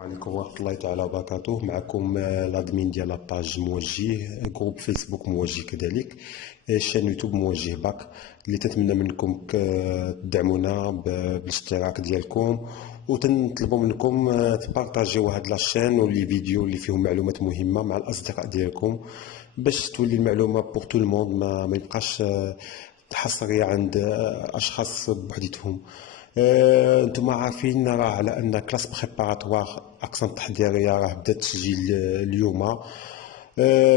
عليكم ورحمة الله تعالى وبركاته. معكم الادمين ديال لاباج موجه، جروب فيسبوك موجه، كذلك شان يوتيوب موجه باك، اللي تتمنى منكم تدعمونا بالاشتراك ديالكم، وتنطلبوا منكم تبارطاجيو هاد لاشين ولي فيديو اللي فيهم معلومات مهمة مع الاصدقاء ديالكم، باش تولي المعلومة بور تو الموند، ما يبقاش حصرية عند اشخاص بوحديتهم. انتم عارفين راه على ان كلاس بريباراتوار اقسام التحضيريه راه بدا التسجيل اليوم.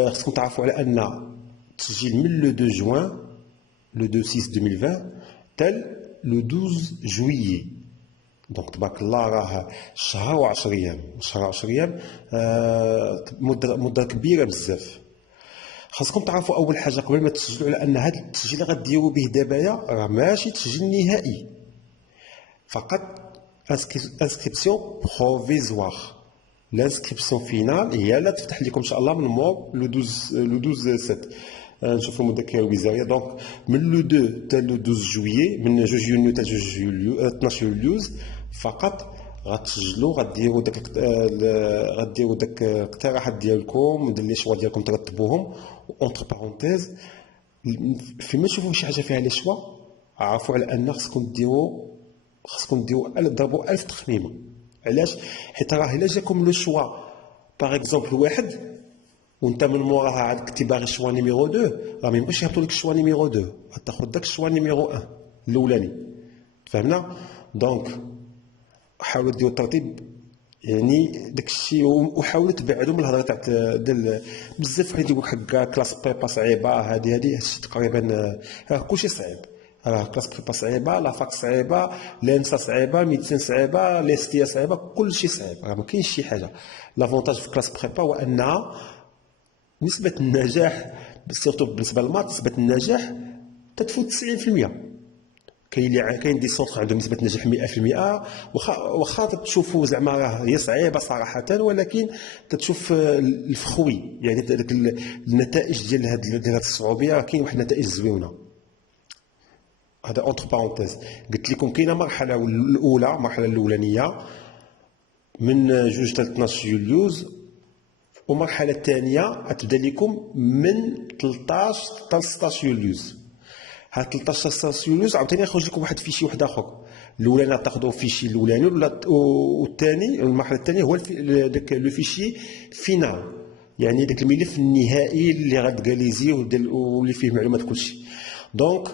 خصكم تعرفوا على ان التسجيل من لو 2 جوان، لو 2 6 2020 حتى لو 12 جويي. دونك تبارك الله راه شهر و10 ايام، شهر و10 ايام، مده كبيره بزاف. خاصكم تعرفوا اول حاجه قبل ما تسجلوا على ان هذا التسجيل اللي غديروا به دابايا راه ماشي تسجيل نهائي، فقط انسكريبسيون بروفيزوار. لانسكريبسيون فينال هي اللي تفتح لكم ان شاء الله من مور لو 12 7. نشوفوا المذكره الوزاريه. دونك من لو 2 حتى لو 12 جويي، من 2 يونيو حتى 12 يوليوز فقط غتسجلوا، غديروا داك الاقتراحات ديالكم، لي شوا ديالكم ترتبوهم، اونتر بارونتيز فيما تشوفوا شي حاجه فيها لي شوا عرفوا على ان خصكم ديروا ضربوا 1000 تخميمه. علاش؟ حيت راه الا جاكم لو شوا باغ اكزومبل واحد وانت من موراها عاد كنتي باغي الشوا نيميرو 2، راه ما يمكنش يهبطوا لك الشوا نيميرو 2، غتاخذ داك الشوا نيميرو 1 الاولاني. فهمنا؟ دونك حاولوا ديروا الترتيب، يعني داك الشيء، وحاولوا تبعدوا من الهضره تاع بزاف واحد يقول حق كلاس بريبا صعيبه، هذه هادشي تقريبا كلشي صعيب. راه كلاس بريبا صعيبه، لا فاك صعيبه، لانسا صعيبه، ميديسين صعيبه، ليستيا صعيبه، كلشي صعيب، راه ما كاينش شي حاجه. لافونتاج في كلاس بريبا هو ان نسبه النجاح، سيرتو بالنسبه للمات، نسبه النجاح تتفوت 90%. كاين دي سونتر عندهم نسبه نجاح 100%. واخا تشوفوا زعما راه هي صعيبه صراحه، ولكن تتشوف الفخوي، يعني داك النتائج ديال هاد الصعوبيه، كاين واحد النتائج زوينه. هذا اونتر بارونتيز. قلت لكم كاينه مرحله الاولى، المرحله الاولانيه من 2 حتى 12 يوليوز، والمرحله الثانيه غتبدا لكم من 13 حتى 16 يوليوز. ها 13 16 يوليوز عاوتاني يخرج لكم واحد فيشي واحد اخر. الاولاني غتاخذوا فيشي الاولاني، والثاني المرحله الثانيه هو داك لو فيشي فينال، يعني داك الملف النهائي اللي غتغاليزيه واللي فيه معلومات كلشي. دونك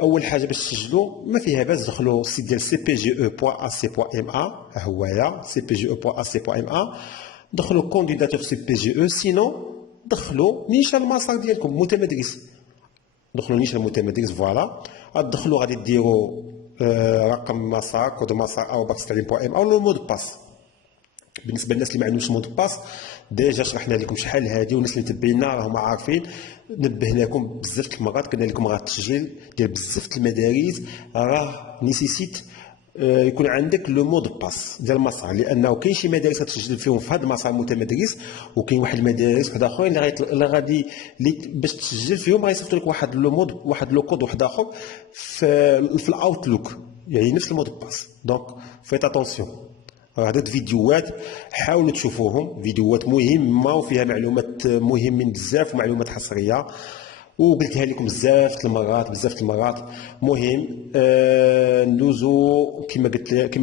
اول حاجه باش تسجلوا ما فيها باس، دخلوا السيت ديال cpge.ac.ma، ها هويا cpge.ac.ma، دخلوا كونديداتور cpge، سينو دخلوا نيشان المسار ديالكم متمدرس، دخلوا نيشان المتمدرس. فوالا غتدخلوا غادي ديروا رقم مسار، كود مسار او باكستالين بوان ام او لو مود باس. بالنسبه للناس اللي ما عندهمش مود باس، ديجا شرحنا لكم شحال هادي، والناس اللي متبعينا راهم عارفين، نبهناكم بزاف المرات، قلنا لكم راه التسجيل ديال بزاف المدارس راه نيسيسيت يكون عندك لو مود باس ديال المسار، لانه كاين شي مدارس غتسجل فيهم في هذا المسار متمدرس، وكاين واحد المدارس واحد اخرين اللي غادي باش تسجل فيهم غيصيفطوا لك واحد لو مود، واحد لو كود واحد اخر في الاوتلوك، يعني نفس المود باس. دونك فيت اتونسيون. هاد فيديوهات حاولوا تشوفوهم، فيديوهات مهمه وفيها معلومات مهمين بزاف ومعلومات حصريه، وقلتها لكم بزاف المرات. مهم ندوزو كما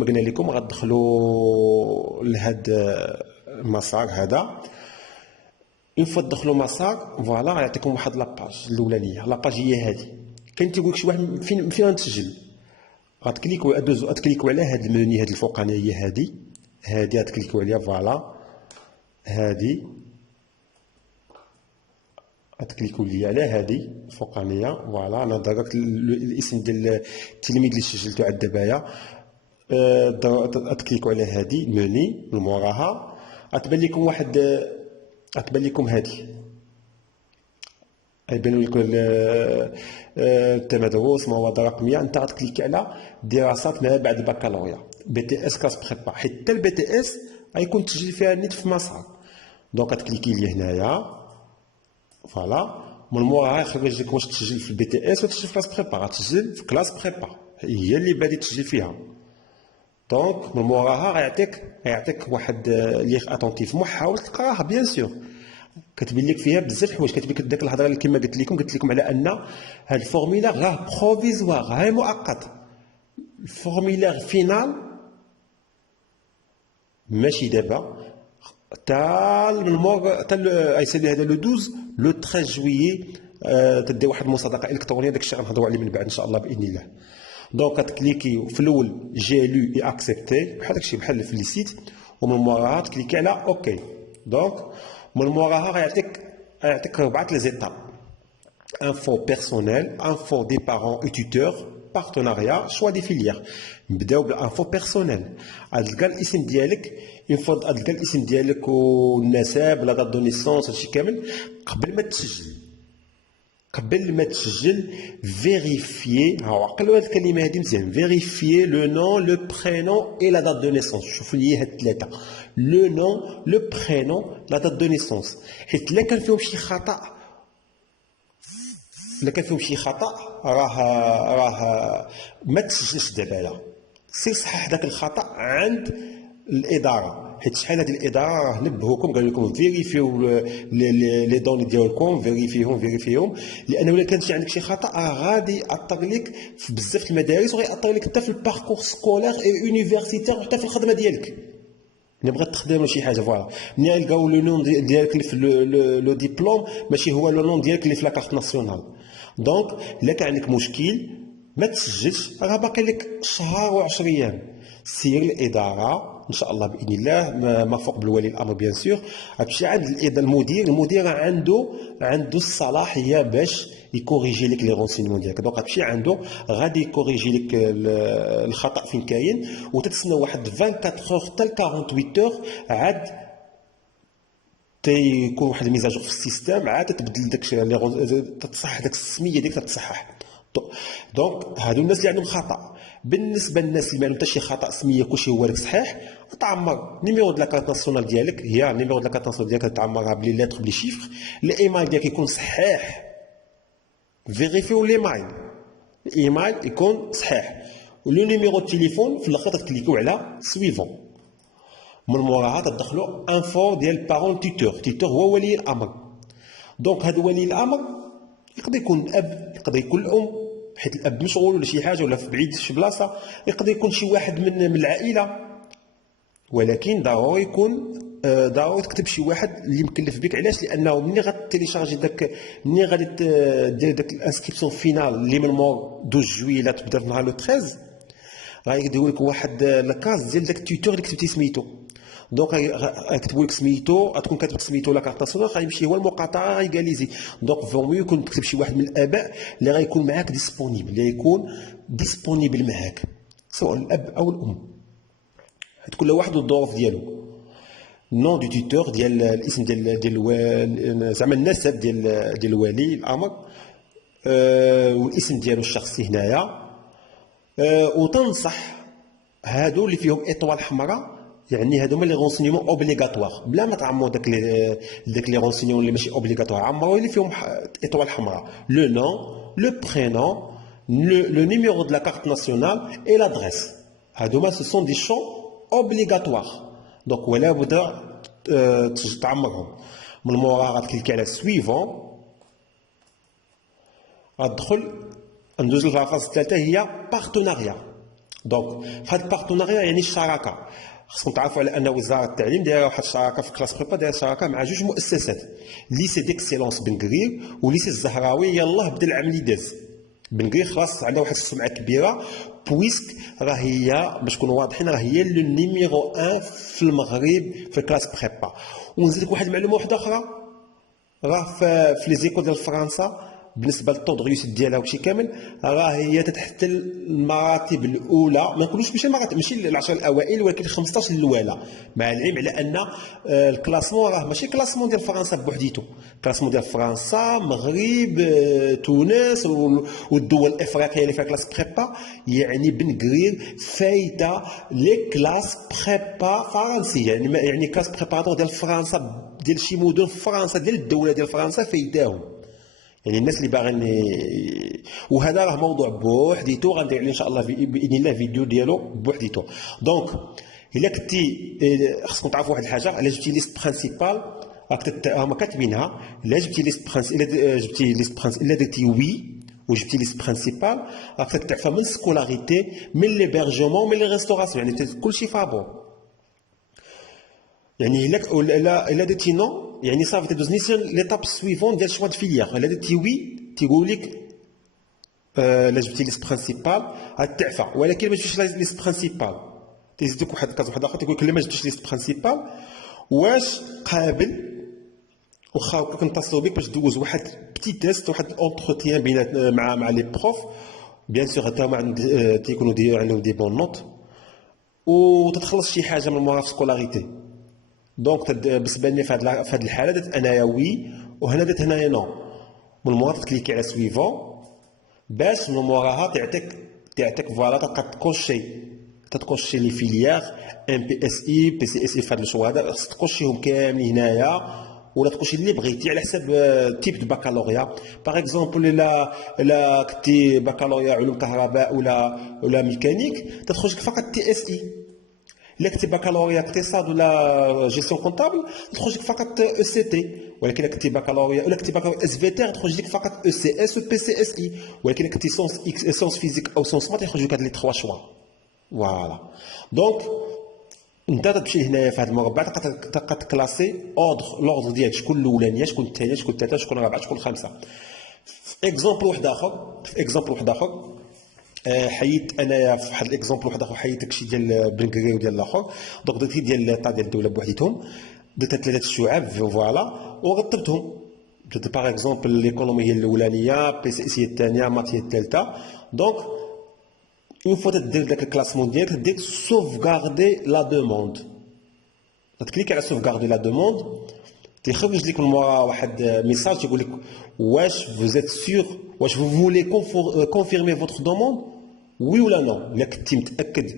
قلنا لكم، غتدخلوا لهاد المسار هذا. اون فوا تدخلوا مسار، فوالا غيعطيكم واحد لاباج الاولانيه. لاباج هي هذه. كاين تيقول لك شي واحد فين غنتسجل، غتكليكوا على هاد المنيو، هاد الفوقانيه هي هادي غتكليكوا عليها. فوالا هادي غتكليكوا لي على هادي الفوقانيه. فوالا انا ضربت الاسم ديال التلميذ اللي سجلتو عند دابايا. غتكليكوا على هادي المني، من موراها غتبان لكم هادي، يبان لكم التمدرس مواد رقميه. انت غتكليكي على دراسات ما بعد البكالوريا، بي تي اس كلاس بريبا، حتى البي تي اس غيكون التسجيل فيها نيت في مسار. دونك غتكليكي لي هنايا. فوالا من موراها يخرج لك واش تسجل في البي تي اس ولا تسجل في كلاس بريبا. غتسجل في كلاس بريبا، هي اللي بادي تسجل فيها. دونك من موراها غيعطيك واحد ليغ اتونتيفمون، حاول تقراها بيان سور، كتبين لك فيها بزاف الحوايج، كتبين لك داك الهضره اللي كما قلت لكم على ان هاد الفورميلار راه بروفيزوار، غير مؤقت. الفورميلار فينال ماشي دابا، من مور اي سالي هذا لو 12 لو 13 جويي تدي واحد المصادقه الكترونيه، داك الشيء غنهضروا عليه من بعد ان شاء الله باذن الله. دونك كتكليكي في الاول جي لو اي اكسبتي بحال داكشي بحال في لي سيت، ومن موراها تكليكي على اوكي. دونك من موراها غيعطيك 4 لي زيتاب: info personnel, info des parents et tuteurs, partenariat, choix des filières. نبداو بالانفو بيرسونيل. غتلقى الاسم ديالك، ينفض غتلقى الاسم ديالك والنسب، لا دات دو نيسونس، هادشي كامل. قبل ما تسجل فيريفيي، ها عقلوا هاد الكلمه هادي مزيان، فيريفيي لو نون لو برينون اي لا دات دو نيسونس. شوفوا لي هاد الثلاثه: لو نون لو برينون لا دات دو نيسونس، حيت الا كان فيهم شي خطا، راه ما تسجلش دابا، لا سير صحح داك الخطا عند الاداره، حيت شحال هذه الاداره راه نبهوكم قال لكم فيريفيو لي دوني ديالكم، فيريفيهم، لانه الا كان عندك شي خطا غادي ياثر لك في بزاف المدارس، وغيأثر لك حتى في الباركور سكولير اي يونيفرسيتير، وحتى في الخدمه ديالك. ملي بغيت تخدم ولا شي حاجه فوالا، ملي يلقاو لو نون ديالك اللي في لو ديبلوم ماشي هو لو نون ديالك اللي في لاكارت ناسيونال. دونك الا كان عندك مشكل ما تسجلش، راه باقي لك شهر و10 ايام. سير الاداره ان شاء الله باذن الله، ما فوق بالولي الامر بيان سور، غتمشي عند المدير عنده الصلاحيه باش يكوريجي لك لي رونسينمون ديالك. دونك غتمشي عنده، غادي يكوريجي لك الخطا فين كاين، وتتسنى واحد 24 اور حتى 48 اور عاد تيكون واحد الميزاجور في السيستم، عاد تبدل داك تتصحح داك السميه ديالك، تتصحح. دونك هادو الناس اللي عندهم خطا. بالنسبه للناس اللي ما عندهم حتى شي خطا، سميه كلشي هو لك صحيح، تعمر نيميرو د لاكارت ناسيونال ديالك، هي نيميرو د لاكارت ناسيونال ديالك تعمرها بلي لاتر بلي شيفر، الايميل ديالك يكون صحيح، فيريفيو الايميل يكون صحيح، ولو نيميرو التليفون في الاخر تكليكيو على سويفون. من موراها تدخلوا انفو ديال بارون تيتور هو ولي الامر. دونك هذا ولي الامر يقدر يكون الاب، يقدر يكون الام، حيت الاب مشغول ولا شي حاجه ولا في بعيد شي بلاصه، يقدر يكون شي واحد من العائله، ولكن ضروري تكتب شي واحد اللي مكلف بك. علاش؟ لانه ملي غتيليشارجي ملي غادي دير داك الانسكريبسيون فينال اللي من مور 12 جويي لا تبدا في نهار لو 13، غيديروا لك واحد لاكاز ديال داك التيوتور اللي كتبتي سميتو. دونك غيكتبوا لك سميتو، غتكون كاتب سميتو لاكارت ناسيونال، غيمشي هو المقاطعه غيكاليزي. دونك فورميو يكون تكتب شي واحد من الاباء اللي غيكون معاك ديسپونيبل معاك، سواء الاب او الام، حيت كل واحد والظروف ديالو. نون دو تيتور ديال الاسم ديال زعما النسب ديال الولي الامر، والاسم ديالو الشخصي هنايا. وتنصح هادو اللي فيهم ايطوال حمراء، يعني هادو هما لي رونسينيمون اوبليغاتوار، بلا ما تعمروا داك لي رونسينيمون اللي ماشي اوبليغاتوار، عمروا اللي فيهم ايطوال حمراء: لو نون، لو برينون، لو نيميرو دو لا كارت ناسيونال اي لادريس. هادو هما سو سون دي شون اوبليغاتوار، دونك ولا بد تعمرهم. من موراها غتكليكي على سويفون، غتدخل ندوز للفاز الثالثه هي بارتناريا. دونك في هذا البارتناريا يعني الشراكه. خصكم تعرفوا على ان وزاره التعليم دايره واحد الشراكه في كلاس بريبا، دايره شراكه مع جوج مؤسسات: ليسي ديكسيلونس بن قرير وليسي الزهراوي. يلاه بدا العام اللي داز. بن قرير خلاص عندها واحد السمعه كبيره، بويسك راه هي باش نكونوا واضحين راه هي لو نيميرو 1 في المغرب في كلاس بريبا. ونزيدك واحد المعلومه واحده اخرى، راه في لي زيكول ديال فرنسا بالنسبه للطو دو ريوسيت ديالها وشي كامل، راه هي تتحتل المراتب الاولى، ما نقولوش ماشي المراتب، ماشي العشر الاوائل، ولكن 15 الاولى، مع العلم على ان الكلاسمون راه ماشي كلاسمون ديال فرنسا بوحديتو، كلاسمون ديال فرنسا، مغرب، تونس والدول الافريقيه اللي فيها كلاس بريبا. يعني بن قرير فايته لي كلاس بريبا فرنسيه، يعني كلاس بريباراتور ديال فرنسا، ديال شي مدن في فرنسا، ديال الدوله ديال فرنسا فايتاهم. يعني الناس اللي باغيين وهذا راه موضوع بوحديتو غندير عليه ان شاء الله باذن الله فيديو ديالو بوحديتو. دونك الا كنتي خصكم تعرفوا واحد الحاجه، الا جبتي ليست برينسيبال هما كاتبينها، الا جبتي ليست برينسيبال، الا جبتي ليست برينسيبال، الا درتي وي وجبتي ليست برينسيبال راك تتعفى من سكولاريتي، من ليبرجمون، من لي ريستوراسيون، يعني كلشي فابور. يعني الا درتي نو يعني صافي تدوز نيشان ليتاب سويفون ديال شوا د فيليير. الا درتي وي تيقول لك الا جبتي ليست برينسيبال غتعفى، ولكن ما جبتيش ليست برينسيبال تيزيدك واحد الكاز واحد اخر تيقول لك لا ما جبتيش ليست برينسيبال واش قابل واخا كنتصلوا بك باش دوز واحد بتي تيست، واحد اونتروتيان بينات مع لي بروف. بيان سور حتى هما تيكونوا عندهم دي بون نوت وتتخلص شي حاجه من المورا في سكولاريتي. دونك بالنسبه لي في هذه الحاله درت انايا وي وهنا درت هنايا نو. من موراها تكليكي على سويفون باش من موراها تعطيك فوالا تتكوشي لي فيليير ام بي اس اي بي سي اس اي. في هذا الشو هذا خصك تكوشيهم كاملين هنايا، ولا تكوشي اللي بغيتي على حساب تيب دو بكالوريا. باغ اكزومبل الا كنتي بكالوريا علوم كهرباء ولا ميكانيك تخرج لك فقط تي اس اي. الا كنتي بكالوريا اقتصاد ولا جيستيون كونطابل تخرج لك فقط او سي تي. ولكن كنتي بكالوريا ولا كنتي بكالوريا اس في تي تخرج لك فقط او سي اس و بي سي اس اي. ولكن كنتي سونس فيزيك او سونس مات يخرج لك هاد لي 3 شوا. فوالا دونك انت تمشي هنايا في هذا المربع تلقى تكلاسي لوردر ديالك شكون الاولانيه، شكون الثانيه، شكون الثالثه، شكون الرابعه، شكون الخامسه. في اكزومبل واحد اخر حيدت انايا في واحد الاكزومبل واحد اخر حيدت داكشي ديال بلنكري وديال الاخر. دونك درت ديال ليطا ديال الدوله بوحديتهم، درت 3 الشعاب فوالا ورتبتهم. درت باغ اكزومبل ليكونومي هي الاولانيه، بي سي هي الثانيه، مات هي الثالثه. دونك اون فوا تدير داك الكلاسمون ديالك تدير سوفغاردي لا دوموند، تكليك على سوفغاردي لا دوموند تيخرج لك من مورا واحد ميساج تيقول لك واش فوزيت سيغ، واش فو فولي كونفيرمي فوتر دوموند وي ولا نو. الا كنتي متاكد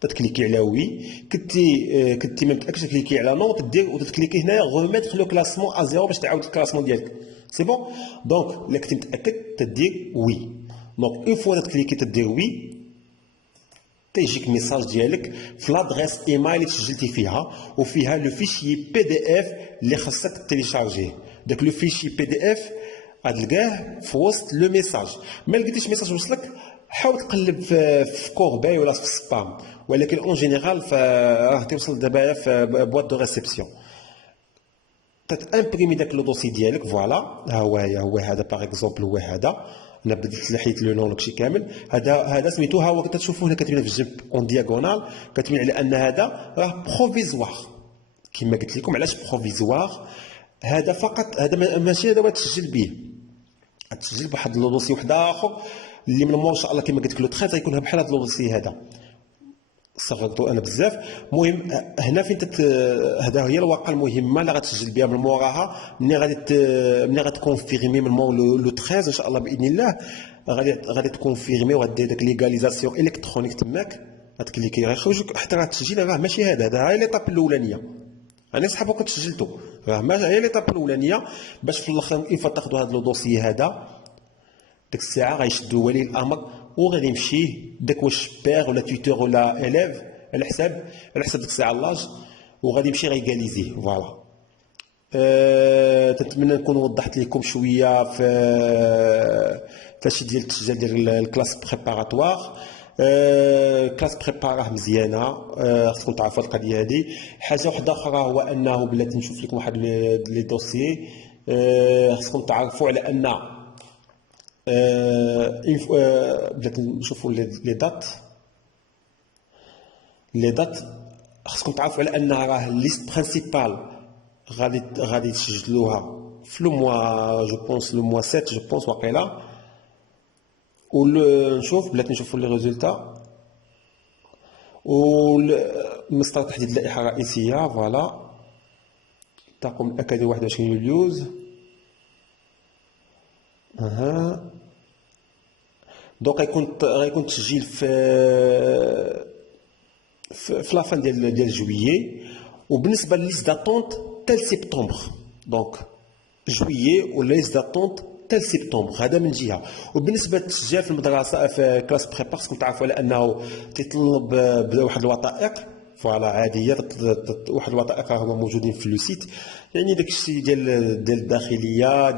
تتكليكي على وي، كنتي ما متاكدش تكليكي على نو تدير وتتكليكي هنايا غوميتر لو كلاسمون ا زيرو باش تعاود الكلاسمون ديالك. سي بون. دونك الا كنتي متاكد تدير وي. دونك اون فوا تكليكي تدير وي تيجيك ميساج ديالك في لادريس ايميل اللي تسجلتي فيها وفيها لو فيشي بي دي اف اللي خاصك تيليشارجيه. داك لو فيشي بي دي اف غتلقاه في وسط لو ميساج. ما لقيتيش ميساج وصلك حاول تقلب في كورباي ولا في السبام، ولكن اون جينيرال راه توصل دابا في بواط دو ريسبسيون. تامبريمي داك لو دوسي ديالك فوالا هو هذا باغ اكزومبل هو هذا. انا بديت حيت لو نون داكشي كامل. هذا سميتو ها هو كتشوفوه هنا كاتبين في الجنب اون دياغونال، كاتبين على ان هذا راه بروفيزوار. كما قلت لكم علاش بروفيزوار؟ هذا فقط هذا ماشي هذا تسجل به، تسجل بواحد لو دوسي واحد اخر اللي من مور ان شاء الله كما قلت لك لو تخيط غيكون بحال هذا لو دوسي هذا. صغرتو انا بزاف. المهم هنا فين هذا هي الورقه المهمه اللي غتسجل بها من موراها ملي غتكونفيرمي من مور لو 13 ان شاء الله باذن الله غادي تكونفيرمي وغدير داك ليغاليزاسيون الكترونيك تماك غتكليكي غيخرج لك حتى راه التسجيل راه ماشي هذا هي ليطاب الاولانيه. انا صحابو كنت سجلتو راه ما هي ليطاب الاولانيه باش في الاخر اون فوا تاخذوا هذا لو دوسي هذا ديك الساعه غيشدوا ولي الامر وغادي يمشي داك واش بير ولا تويتور ولا اليف على حساب ديك الساعه لاج وغادي يمشي غيغاليزيه فوالا. تنتمنى نكون وضحت لكم شويه فاش ديال التسجيل ديال الكلاس بريباراتوار. كلاس بريباراه مزيانه، خصكم تعرفوا القضيه هذه. حاجه واحده اخرى هو انه بلاتي نشوف لكم واحد لي دوسيي. خصكم تعرفوا على ان بلاتي نشوفوا لي دات. خصكم تعرفوا على ان راه ليست برينسيبال غادي تسجلوها في لو موا جو بونس لو موا 7 جو بونس واقيلا. نشوف بلاتي نشوفوا لي ريزولتا مسطر تحديد اللائحه الرئيسيه فوالا تقوم الاكاديميه 21 يوليوز. دونك غيكون التسجيل في لافان ديال جويي. وبالنسبه لليست داتونت تال سبتمبر. دونك جويي ولا ليست داتونت حتى لسبتمبر، هذا من جهه. وبالنسبه للتسجيل في المدرسه في كلاس بريبار خصكم تعرفوا على انه تيطلب واحد الوثائق فوالا عاديه، واحد الوثائق راهم موجودين في لو سيت، يعني داك الشيء ديال الداخليه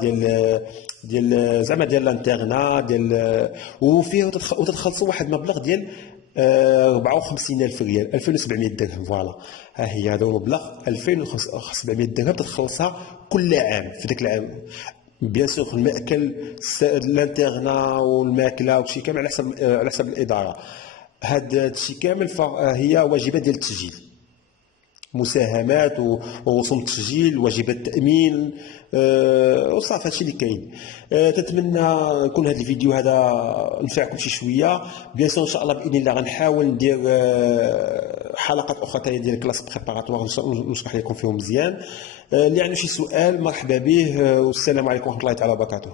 ديال زعما ديال الانترنا ديال، وفيه وتتخلصوا واحد المبلغ ديال 54,000 ريال، 2700 درهم. فوالا ها هي هذا المبلغ 2700 درهم تتخلصها كل عام في ذاك العام. بيان سور المأكل الانترنا والماكله وشي كامل على حسب الاداره. هذا الشيء كامل فهي واجبات ديال التسجيل، مساهمات ورسوم التسجيل، واجبات التامين، وصافي هادشي اللي كاين. تتمنى يكون هذا الفيديو هذا نفعكم شي شويه. بيان سور ان شاء الله باذن الله غنحاول ندير حلقات اخرى ثانيه ديال كلاس بريباراتوار نشرح لكم فيهم مزيان. اللي عنده شي سؤال مرحبا به، والسلام عليكم ورحمه الله تعالى وبركاته.